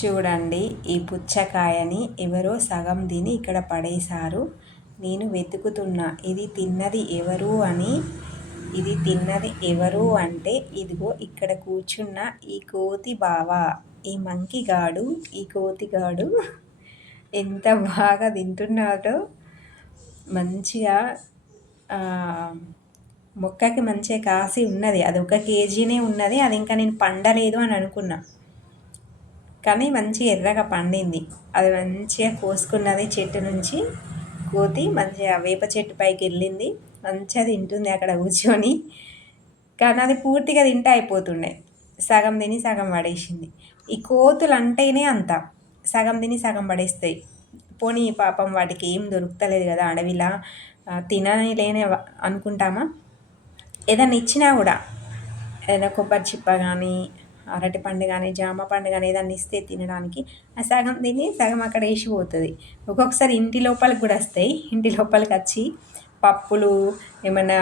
చూడండి ఈ పుచ్చకాయని ఎవరో సగం తిని ఇక్కడ పడేశారు. నేను వెతుకుతున్నా ఇది తిన్నది ఎవరు అని. ఇది తిన్నది ఎవరు అంటే ఇదిగో ఇక్కడ కూర్చున్న ఈ కోతి బావ ఈ మంకిగాడు ఈ కోతిగాడు ఎంత బాగా తింటున్నాడో. మంచిగా మొక్కకి మంచిగా కాసి ఉన్నది. అది ఒక కేజీనే ఉన్నది అది ఇంకా నేను పండలేదు అని అనుకున్నా. కానీ మంచి ఎర్రగా పండింది. అది మంచిగా కోసుకున్నది చెట్టు నుంచి కోతి మంచిగా వేప చెట్టు పైకి వెళ్ళింది. మంచిగా తింటుంది అక్కడ కూర్చొని. కానీ అది పూర్తిగా తింటే అయిపోతుండే. సగం తిని సగం పడేసింది. ఈ కోతులు అంటేనే అంత. సగం తిని సగం పడేస్తాయి. పోనీ పాపం వాటికి ఏం దొరుకుతలేదు కదా అడవిలా. తినని అనుకుంటామా? ఏదైనా ఇచ్చినా కూడా. ఏదైనా కొబ్బరి చిప్ప కానీ అరటి పండు కానీ జామ పండు కానీ ఏదన్నా ఇస్తే తినడానికి. ఆ సగం తిని సగం అక్కడ వేసిపోతుంది ఒక్కొక్కసారి ఇంటి లోపలికి కూడా వస్తాయి. ఇంటి లోపలికి వచ్చి పప్పులు ఏమైనా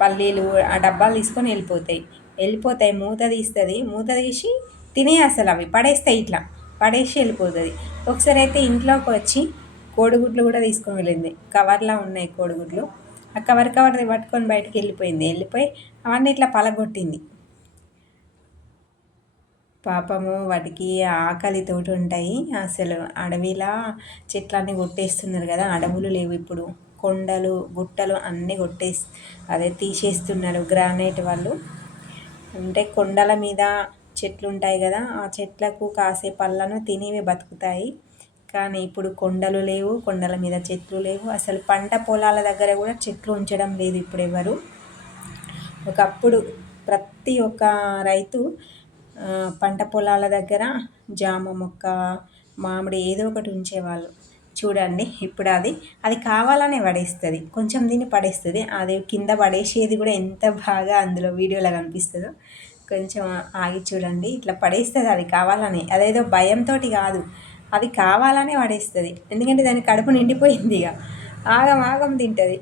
పల్లీలు ఆ డబ్బాలు తీసుకొని వెళ్ళిపోతాయి. వెళ్ళిపోతాయి. మూత తీస్తుంది. మూత తీసి తినే అసలు అవి. పడేస్తాయి ఇట్లా. పడేసి వెళ్ళిపోతుంది. ఒకసారి అయితే ఇంట్లోకి వచ్చి కోడిగుడ్లు కూడా తీసుకొని వెళ్ళింది. కవర్లా ఉన్నాయి కోడిగుడ్లు. ఆ కవర్ కవర్ పట్టుకొని బయటకు వెళ్ళిపోయింది. వెళ్ళిపోయి అవన్నీ ఇట్లా పలగొట్టింది. పాపము వాటికి ఆకలితోటి ఉంటాయి అసలు అడవిలా చెట్లన్నీ కొట్టేస్తున్నారు కదా అడవులు లేవు ఇప్పుడు. కొండలు గుట్టలు అన్నీ కొట్టేసి అదే తీసేస్తున్నారు గ్రానైట్ వాళ్ళు. అంటే కొండల మీద చెట్లు ఉంటాయి కదా ఆ చెట్లకు కాసే పళ్ళను తినేవి బతుకుతాయి. కానీ ఇప్పుడు కొండలు లేవు కొండల మీద చెట్లు లేవు. అసలు పంట పొలాల దగ్గర కూడా చెట్లు ఉంచడం లేదు ఇప్పుడు ఎవరు. ఒకప్పుడు ప్రతి ఒక్క రైతు పంట పొలాల దగ్గర జామ మొక్క మామిడి ఏదో ఒకటి ఉంచేవాళ్ళు. చూడండి ఇప్పుడు అది అది కావాలనే పడేస్తుంది. కొంచెం దీన్ని పడేస్తుంది. అది కింద పడేసేది కూడా ఎంత బాగా అందులో వీడియోలో కనిపిస్తుందో. కొంచెం ఆగి చూడండి ఇట్లా పడేస్తుంది అది కావాలని. అదేదో భయంతో కాదు అది కావాలనే పడేస్తుంది. ఎందుకంటే దాని కడుపు నిండిపోయింది ఇక. ఆగం ఆగం తింటుంది.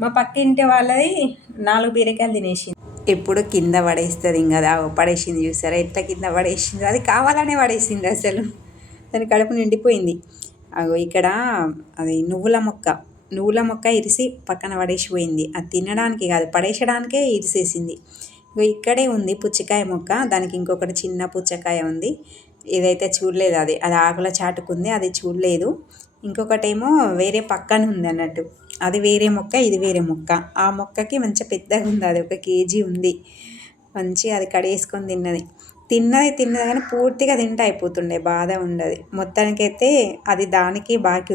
మా పక్కింటి వాళ్ళది నాలుగు బీరకాయలు తినేసింది. ఎప్పుడు కింద పడేస్తుంది ఇంకా పడేసింది చూసారా? ఎట్లా కింద పడేసింది? అది కావాలనే పడేసింది అసలు. దాని కడుపు నిండిపోయింది. అగో ఇక్కడ అది నువ్వుల మొక్క. నువ్వుల మొక్క ఇరిసి పక్కన పడేసిపోయింది. అది తినడానికి కాదు పడేసడానికే ఇరిసేసింది. ఇక్కడే ఉంది పుచ్చకాయ మొక్క. దానికి ఇంకొకటి చిన్న పుచ్చకాయ ఉంది. ఏదైతే చూడలేదు అది. అది ఆకుల చాటుకుంది అది చూడలేదు. ఇంకొకటేమో వేరే పక్కన ఉంది అన్నట్టు. అది వేరే మొక్క ఇది వేరే మొక్క. ఆ మొక్కకి మంచిగా పెద్దగా ఉంది అది ఒక కేజీ ఉంది. మంచిగా అది కడేసుకొని తిన్నది. తిన్నది తిన్నది కానీ పూర్తిగా తింటే అయిపోతుండే బాధ ఉండదు. మొత్తానికైతే అది దానికి బాకీ ఉంది.